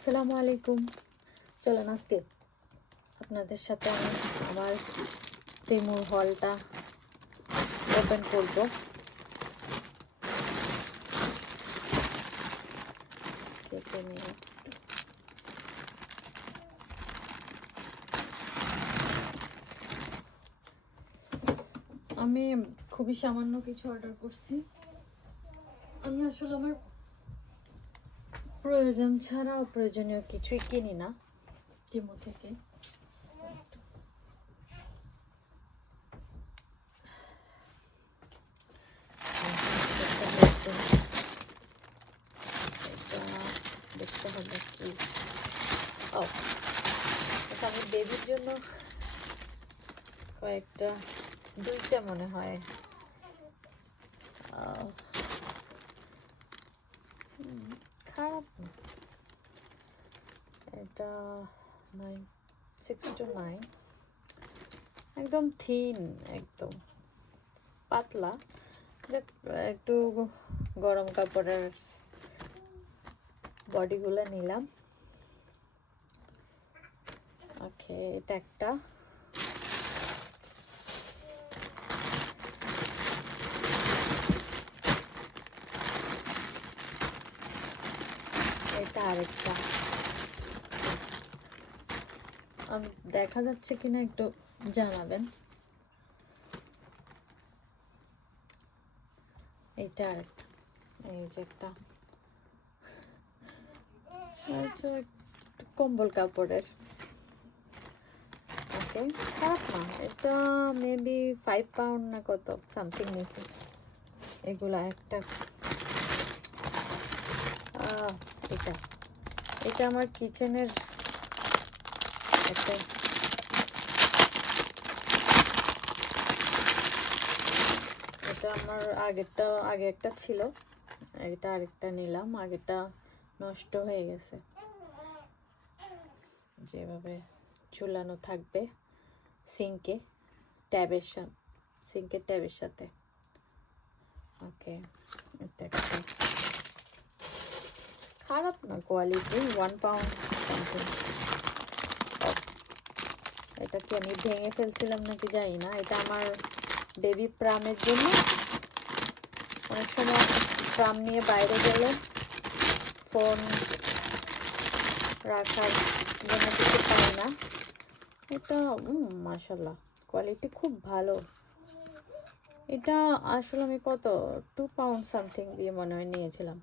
আসসালামু আলাইকুম। চলেন আজকে আপনাদের সাথে আমি আমার তেমুর হলটা ওপেন করব। আমি খুবই সামান্য কিছু অর্ডার করছি। আমি আসলে আমার প্রয়োজন ছাড়া অপ্রয়োজনীয় কিছুই কিনি না টিমো থেকে। দেখতে হবে কি আমি বেবির জন্য কয়েকটা দুইটা মনে হয় খারাপ না। এটা 6-9 একদম থিন, একদম পাতলা, একটু গরম কাপড়ের বডিগুলো নিলাম। ওকে, এটা একটা। এটা আরেকটা। আমি দেখা যাচ্ছে কিনা একটু জানাবেন। এইটা আরেকটা। এই যে একটা কম্বল কাপড়ের। ওকে, খারাপ না। এটা মেবি 5 পাউন্ড না কত সামথিং নিয়েছে এগুলা। একটা এটা এটা আমার কিচেনের একটা এটা আমার আগে একটা ছিল, এটা আরেকটা নিলাম। আগেটা নষ্ট হয়ে গেছে। যেভাবে ঝুলানো থাকবে সিঙ্কের ট্যাবের সাথে। ওকে, এটা একটা খারাপ না কোয়ালিটি, 1 পাউন্ড সামথিং। এটা কি আমি ভেঙে ফেলছিলাম নাকি জানি না। এটা আমার বেবি প্রামের জন্য। অনেক সময় প্রাম নিয়ে বাইরে গেলে ফোন রাখার জন্য কিছু পাই না। এটা মাশাআল্লাহ কোয়ালিটি খুব ভালো। এটা আসলে আমি কত 2 পাউন্ড সামথিং দিয়ে মনে হয় নিয়েছিলাম।